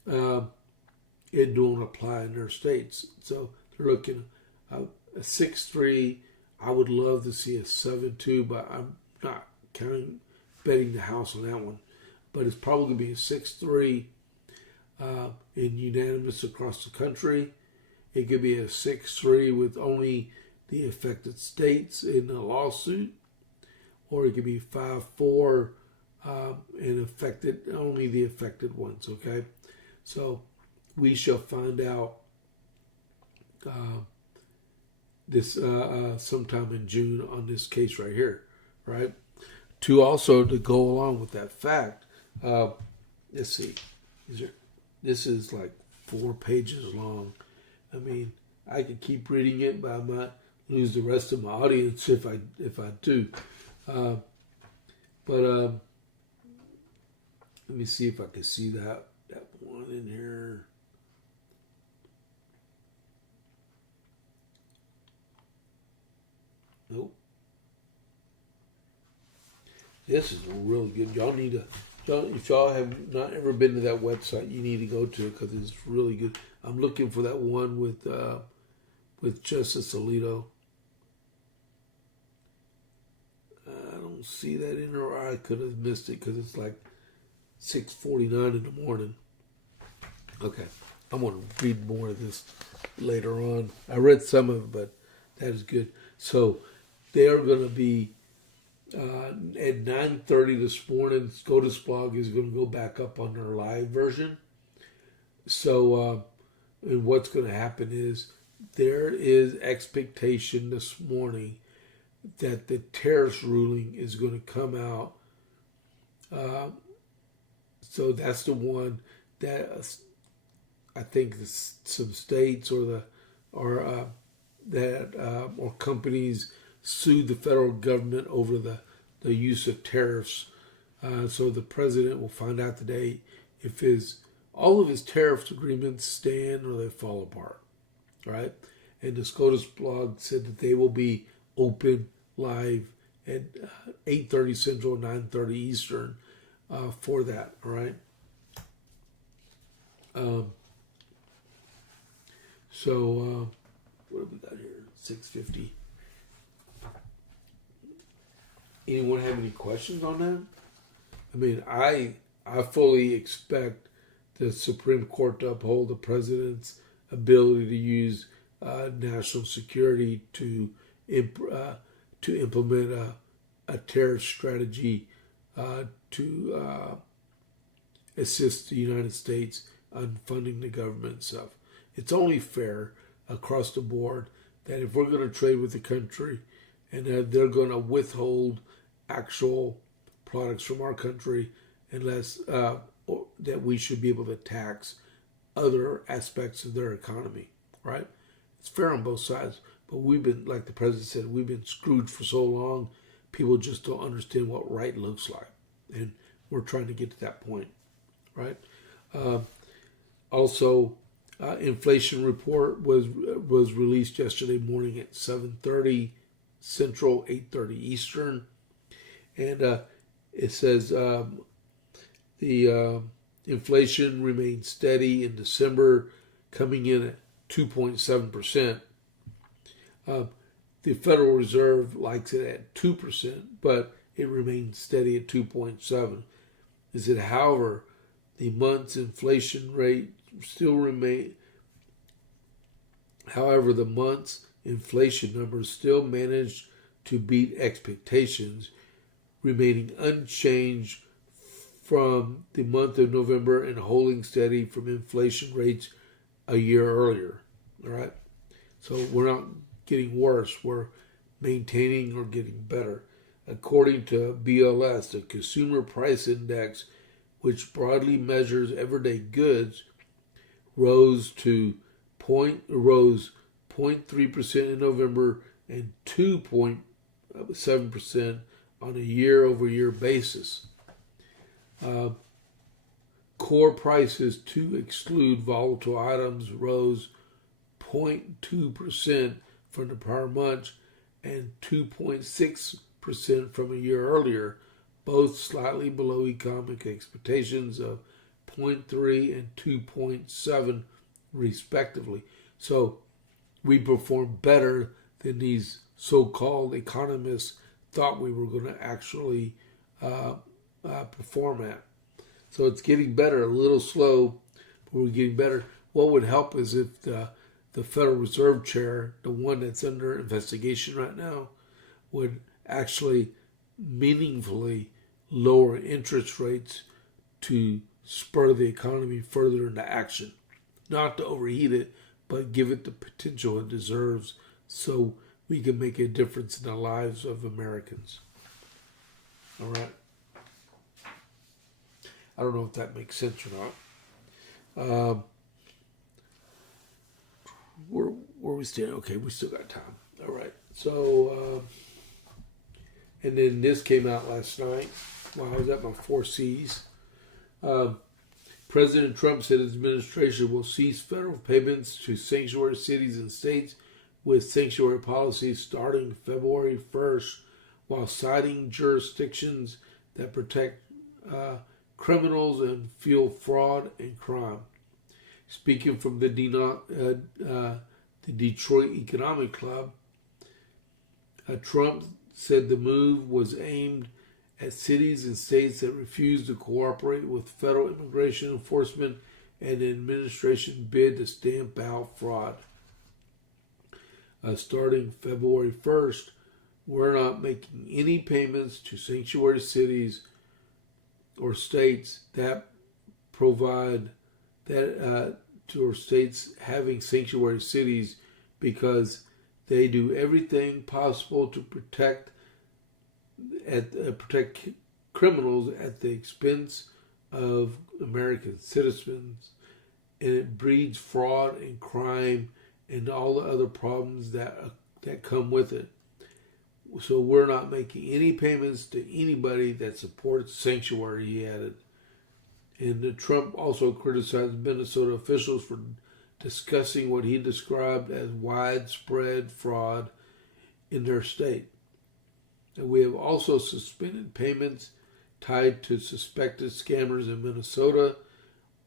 it don't apply in their states. So they're looking at a 6-3. I would love to see a 7-2, but I'm not betting the house on that one. But it's probably going to be a 6-3 in unanimous across the country. It could be a 6-3 with only the affected states in the lawsuit, or it could be 5-4 and only the affected ones. Okay, so we shall find out this sometime in June on this case right here, right? To go along with that fact, let's see, this is like 4 pages long. I mean, I could keep reading it, but I might lose the rest of my audience if I do. But let me see if I can see that one in here. Nope. This is really good. Y'all need to, if y'all have not ever been to that website, you need to go to it because it's really good. I'm looking for that one with Justice Alito. I don't see that in there, or I could have missed it because it's like 6:49 in the morning. Okay, I'm going to read more of this later on. I read some of it, but that is good. So they are going to be at 9:30 this morning. SCOTUS blog is going to go back up on their live version. So, and what's going to happen is there is expectation this morning that the tariffs ruling is going to come out. So that's the one that I think some states or companies sued the federal government over the use of tariffs. So the president will find out today if all of his tariff agreements stand or they fall apart, right? And the SCOTUS blog said that they will be open live at 8:30 Central, 9:30 Eastern for that, all right? What have we got here? 6:50. Anyone have any questions on that? I mean, I fully expect the Supreme Court to uphold the president's ability to use national security to implement a tariff strategy to assist the United States on funding the government and stuff. It's only fair across the board that if we're going to trade with the country and they're going to withhold actual products from our country unless that we should be able to tax other aspects of their economy, right? It's fair on both sides, but we've been, like the president said, we've been screwed for so long, people just don't understand what right looks like. And we're trying to get to that point, right? Also, inflation report was released yesterday morning at 7:30 Central, 8:30 Eastern. And it says the inflation remained steady in December, coming in at 2.7%. The Federal Reserve likes it at 2%, but it remains steady at 2.7%. Is it, however, the month's inflation rate still remain. However, the month's inflation numbers still managed to beat expectations, remaining unchanged from the month of November and holding steady from inflation rates a year earlier. All right, so we're not getting worse; we're maintaining or getting better. According to BLS, the Consumer Price Index, which broadly measures everyday goods, rose 0.3% in November and 2.7% on a year-over-year basis. Core prices to exclude volatile items rose 0.2% from the prior month and 2.6% from a year earlier, both slightly below economic expectations of 0.3 and 2.7 respectively. So we performed better than these so-called economists thought we were going to actually perform at. So it's getting better, a little slow, but we're getting better. What would help is if the Federal Reserve Chair, the one that's under investigation right now, would actually meaningfully lower interest rates to spur the economy further into action. Not to overheat it, but give it the potential it deserves so we can make a difference in the lives of Americans. All right. I don't know if that makes sense or not. Where we stand? Okay, we still got time. All right. So, and then this came out last night. Wow, I was at my 4 C's. President Trump said his administration will cease federal payments to sanctuary cities and states with sanctuary policies starting February 1st, while citing jurisdictions that protect criminals and fuel fraud and crime. Speaking from the Detroit Economic Club, Trump said the move was aimed at cities and states that refuse to cooperate with federal immigration enforcement and the administration bid to stamp out fraud. Starting February 1st, we're not making any payments to sanctuary cities or states that provide that or states having sanctuary cities, because they do everything possible to protect criminals at the expense of American citizens, and it breeds fraud and crime and all the other problems that come with it. So we're not making any payments to anybody that supports sanctuary, he added. And Trump also criticized Minnesota officials for discussing what he described as widespread fraud in their state. And we have also suspended payments tied to suspected scammers in Minnesota,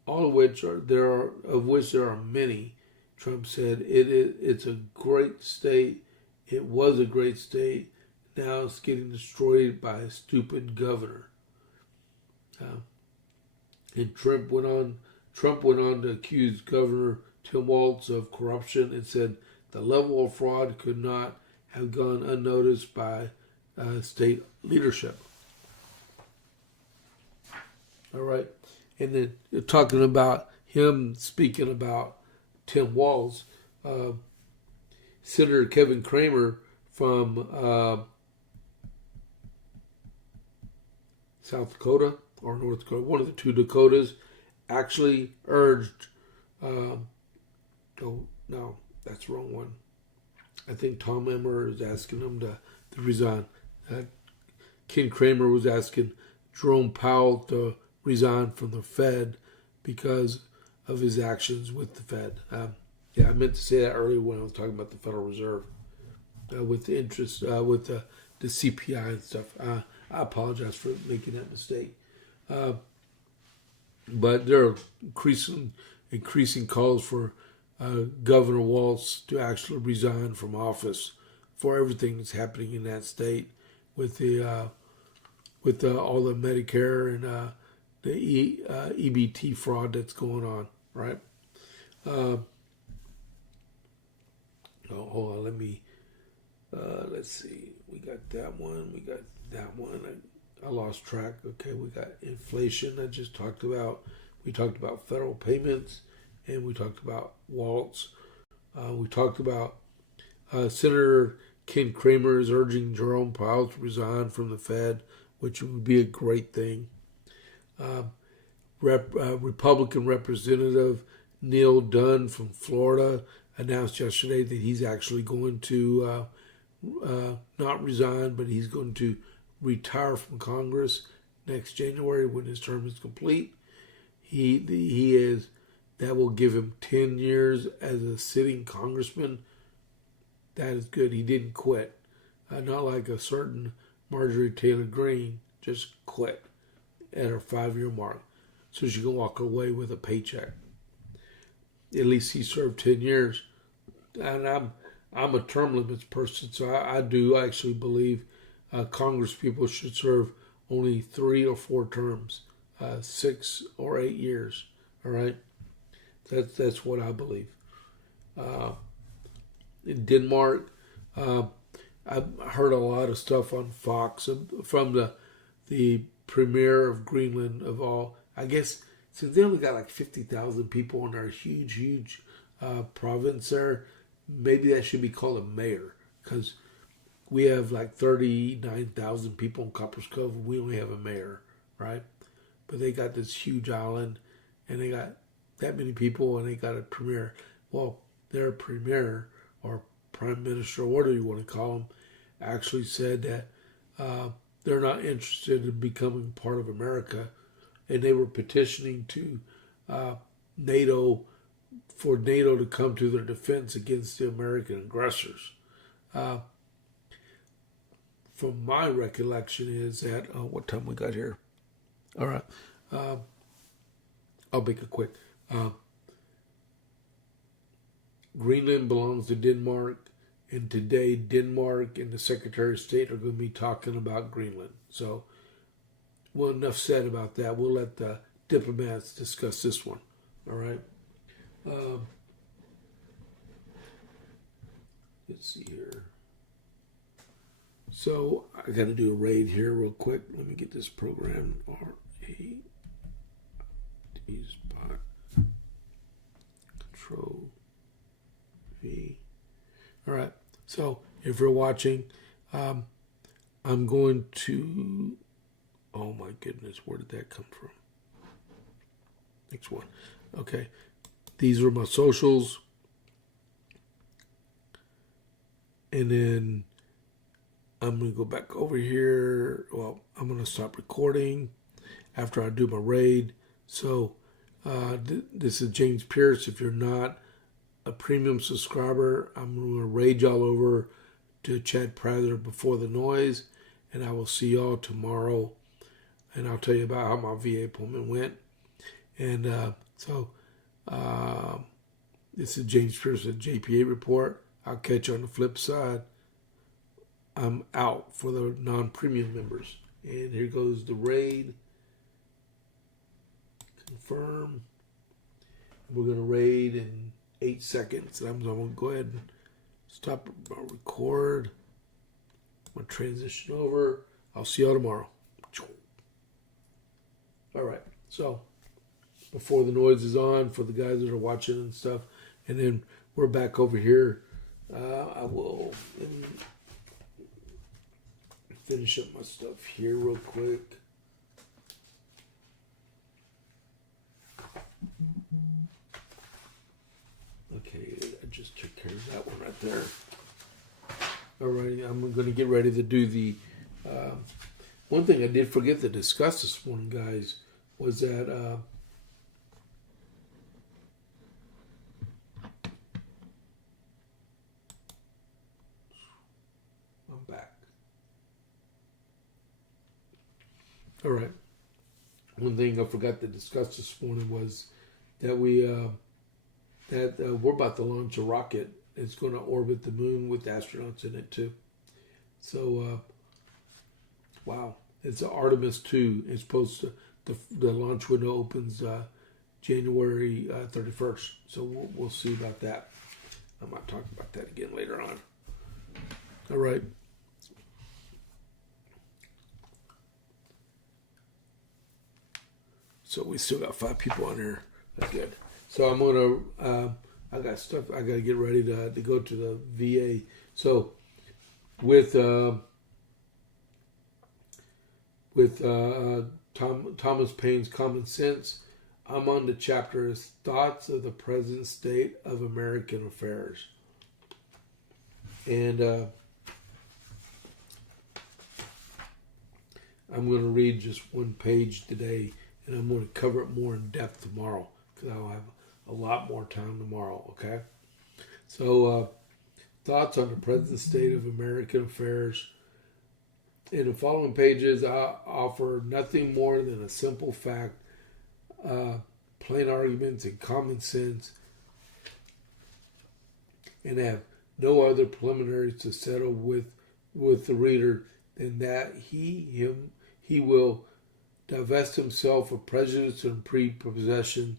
all of which there are many. Trump said it's a great state. It was a great state. Now it's getting destroyed by a stupid governor. And Trump went on to accuse Governor Tim Walz of corruption and said the level of fraud could not have gone unnoticed by state leadership. All right. And then talking about him speaking about Tim Walz, Senator Kevin Cramer from South Dakota or North Dakota, one of the two Dakotas, actually urged, oh, no, that's the wrong one. I think Tom Emmer is asking him to resign. Ken Cramer was asking Jerome Powell to resign from the Fed because of his actions with the Fed. I meant to say that earlier when I was talking about the Federal Reserve, with the interest, with the CPI and stuff. I apologize for making that mistake. But there are increasing calls for Governor Walz to actually resign from office for everything that's happening in that state with all the Medicare and the EBT fraud that's going on, right? Hold on, let's see. We got that one. I lost track. Okay, we got inflation I just talked about. We talked about federal payments, and we talked about Walz. We talked about Senator Ken Cramer is urging Jerome Powell to resign from the Fed, which would be a great thing. Republican Representative Neil Dunn from Florida announced yesterday that he's actually going to not resign, but he's going to retire from Congress next January when his term is complete. That will give him 10 years as a sitting congressman. That is good. He didn't quit. Not like a certain Marjorie Taylor Greene, just quit at her 5-year mark so she can walk away with a paycheck. At least he served 10 years. And I'm a term limits person, so I do actually believe Congress people should serve only 3 or 4 terms, 6 or 8 years. All right, that's what I believe. In Denmark, I've heard a lot of stuff on Fox from the premier of Greenland of all. I guess since they only got like 50,000 people in their huge province there, maybe that should be called a mayor, because we have like 39,000 people in Copper's Cove and we only have a mayor, right? But they got this huge island and they got that many people and they got a premier. Well, their premier or prime minister, or whatever you want to call them, actually said that they're not interested in becoming part of America, and they were petitioning to NATO for NATO to come to their defense against the American aggressors. From my recollection is that, what time we got here? All right. I'll make it quick. Greenland belongs to Denmark, and today Denmark and the Secretary of State are going to be talking about Greenland. So, well, enough said about that. We'll let the diplomats discuss this one. All right. Let's see here. So I got to do a raid here real quick. Let me get this program. R-A-D spot. Control V. All right. So if you're watching, I'm going to. Oh my goodness, where did that come from? Next one. Okay. These are my socials. And then I'm going to go back over here. Well, I'm going to stop recording after I do my raid. So this is James Pierce. If you're not a premium subscriber, I'm going to raid y'all over to Chad Prather Before the Noise. And I will see y'all tomorrow. And I'll tell you about how my VA appointment went. And this is James Pierce at JP8 Report. I'll catch you on the flip side. I'm out for the non-premium members. And here goes the raid. Confirm. We're going to raid in 8 seconds. And I'm going to go ahead and Stop, record. I'm going to transition over. I'll see y'all tomorrow. All right. So, before the noise is on, for the guys that are watching and stuff, and then we're back over here. I will finish up my stuff here real quick. Okay, I just took care of that one right there. All right, I'm going to get ready to do the... one thing I did forget to discuss this morning, guys, was that... I'm back. All right. One thing I forgot to discuss this morning was that we're about to launch a rocket. It's going to orbit the moon with astronauts in it too. So, wow, it's an Artemis 2. It's supposed to the launch window opens January 31st. So we'll see about that. I might talk about that again later on. All right. So we still got 5 people on here. That's good. So I'm gonna. I got stuff. I gotta get ready to go to the VA. So with Thomas Paine's Common Sense, I'm on the chapter Thoughts of the Present State of American Affairs, and I'm going to read just one page today, and I'm going to cover it more in depth tomorrow because I'll have a lot more time tomorrow, okay? So, thoughts on the present state of American affairs. In the following pages, I offer nothing more than a simple fact, plain arguments, and common sense, and have no other preliminaries to settle with the reader than that he will divest himself of prejudice and prepossession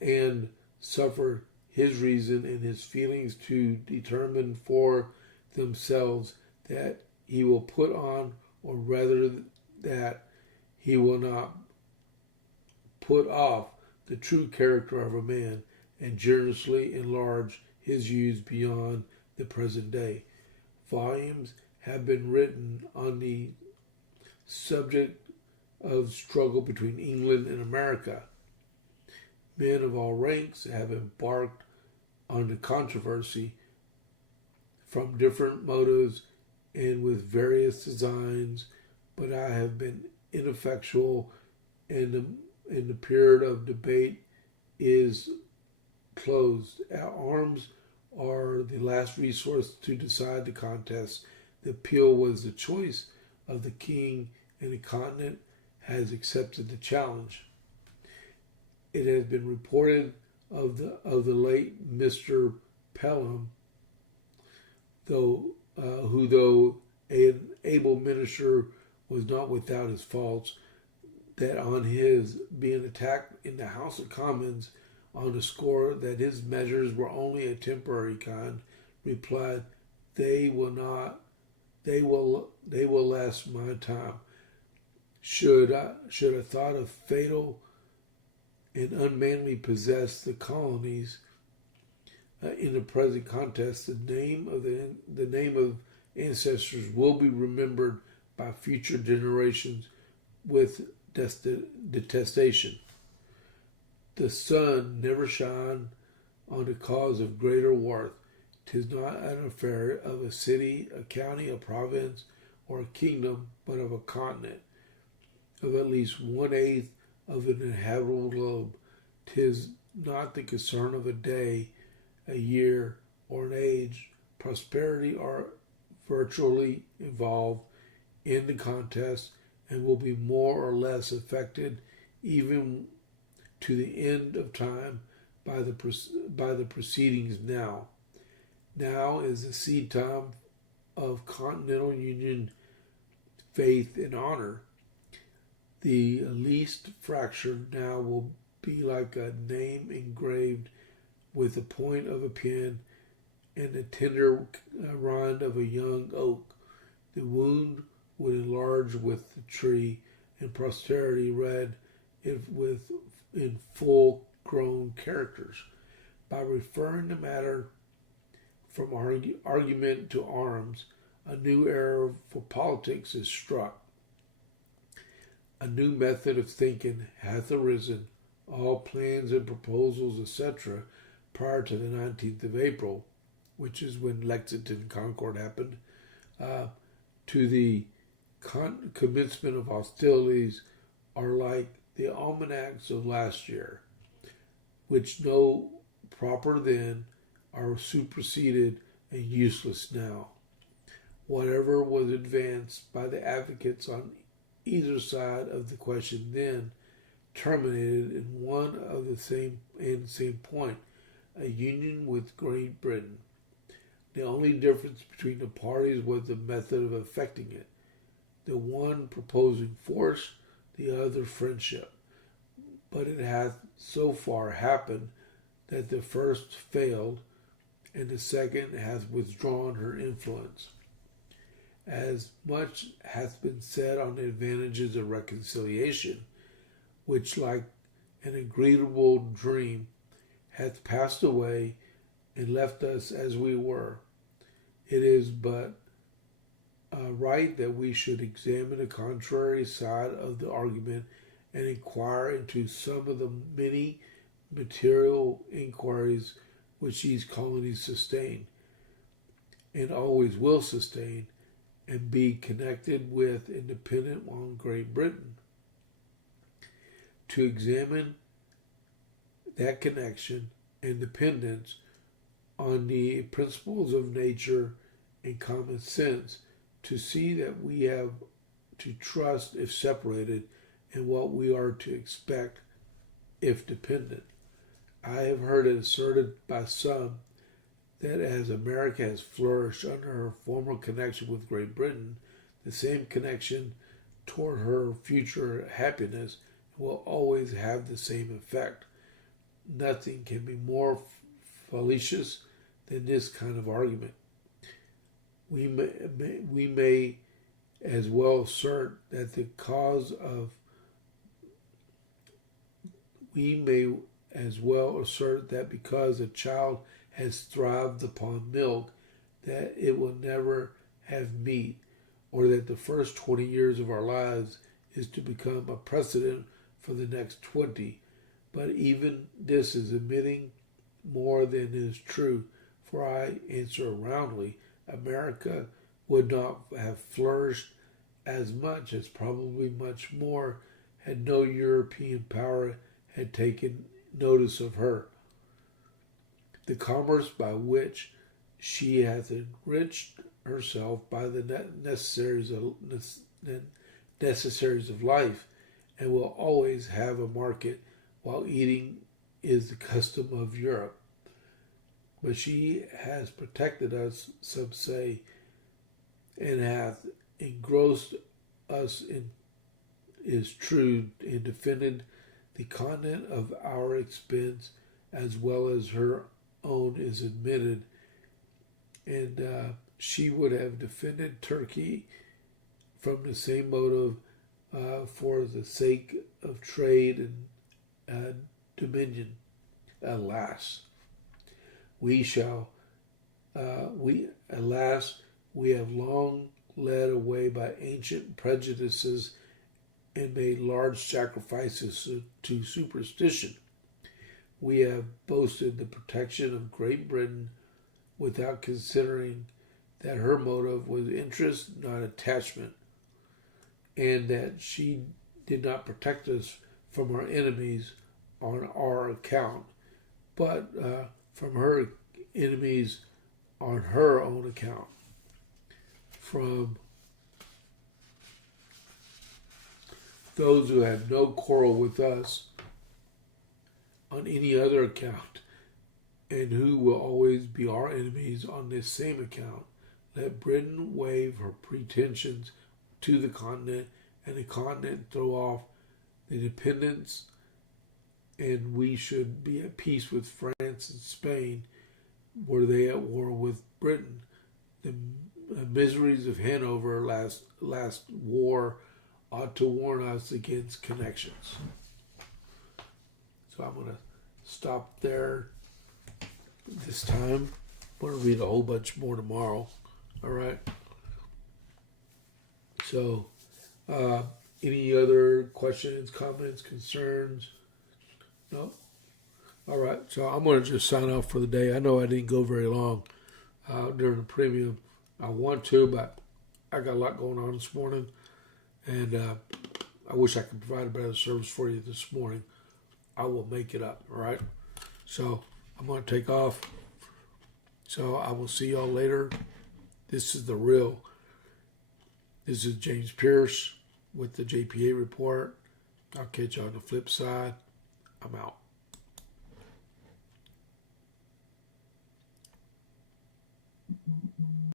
and suffer his reason and his feelings to determine for themselves that he will put on, or rather that he will not put off, the true character of a man, and generously enlarge his views beyond the present day. Volumes have been written on the subject of struggle between England and America. Men of all ranks have embarked on the controversy from different motives and with various designs, but I have been ineffectual, and the period of debate is closed. Arms are the last resource to decide the contest. The appeal was the choice of the king, and the continent has accepted the challenge. It has been reported of the late Mr. Pelham, though an able minister was not without his faults, that on his being attacked in the House of Commons on the score that his measures were only a temporary kind, replied, "They will last my time. Should a thought of fatal and unmanly possess the colonies in the present contest, the name of ancestors will be remembered by future generations with detestation. The sun never shine on a cause of greater worth. 'Tis not an affair of a city, a county, a province, or a kingdom, but of a continent, of at least 1/8 of an inhabitable globe. 'Tis not the concern of a day, a year, or an age. Prosperity are virtually involved in the contest, and will be more or less affected, even to the end of time, by the proceedings now. Now is the seed time of continental union, faith, and honor. The least fracture now will be like a name engraved with the point of a pen, and the tender rind of a young oak. The wound would enlarge with the tree, and posterity read it in full-grown characters. By referring the matter from argument to arms, a new era for politics is struck. A new method of thinking hath arisen. All plans and proposals, etc., prior to the 19th of April, which is when Lexington Concord happened, to the commencement of hostilities are like the almanacs of last year, which no proper then are superseded and useless now. Whatever was advanced by the advocates on either side of the question then terminated in one of the same point, a union with Great Britain. The only difference between the parties was the method of effecting it, the one proposing force, the other friendship. But it hath so far happened that the first failed, and the second hath withdrawn her influence. As much hath been said on the advantages of reconciliation, which, like an agreeable dream, hath passed away and left us as we were. It is but right that we should examine the contrary side of the argument and inquire into some of the many material inquiries which these colonies sustain, and always will sustain, and be connected with and dependent on Great Britain. To examine that connection and dependence on the principles of nature and common sense, to see that we have to trust if separated, and what we are to expect if dependent. I have heard it asserted by some that as America has flourished under her former connection with Great Britain, the same connection toward her future happiness will always have the same effect. Nothing can be more fallacious than this kind of argument. We may as well assert that because a child has thrived upon milk, that it will never have meat, or that the first 20 years of our lives is to become a precedent for the next 20. But even this is admitting more than is true, for I answer roundly, America would not have flourished as much, as probably much more, had no European power had taken notice of her. The commerce by which she hath enriched herself by the necessaries of life, and will always have a market, while eating is the custom of Europe. But she has protected us, some say, and hath engrossed us is true, and defended the continent of our expense, as well as her own is admitted. And she would have defended Turkey from the same motive, for the sake of trade and dominion. Alas, we have long led away by ancient prejudices and made large sacrifices to superstition. We have boasted the protection of Great Britain without considering that her motive was interest, not attachment, and that she did not protect us from our enemies on our account, but from her enemies on her own account. From those who have no quarrel with us on any other account, and who will always be our enemies on this same account. Let Britain waive her pretensions to the continent, and the continent throw off the dependence, and we should be at peace with France and Spain, were they at war with Britain? The miseries of Hanover last war ought to warn us against connections. So I'm going to stop there this time. I'm going to read a whole bunch more tomorrow. All right. So, any other questions, comments, concerns? No? All right. So I'm going to just sign off for the day. I know I didn't go very long during the premium. I want to, but I got a lot going on this morning. And I wish I could provide a better service for you this morning. I will make it up. All right. So I'm going to take off. So I will see y'all later. This is The Real. This is James Pierce with the JP8 report. I'll catch you on the flip side. I'm out.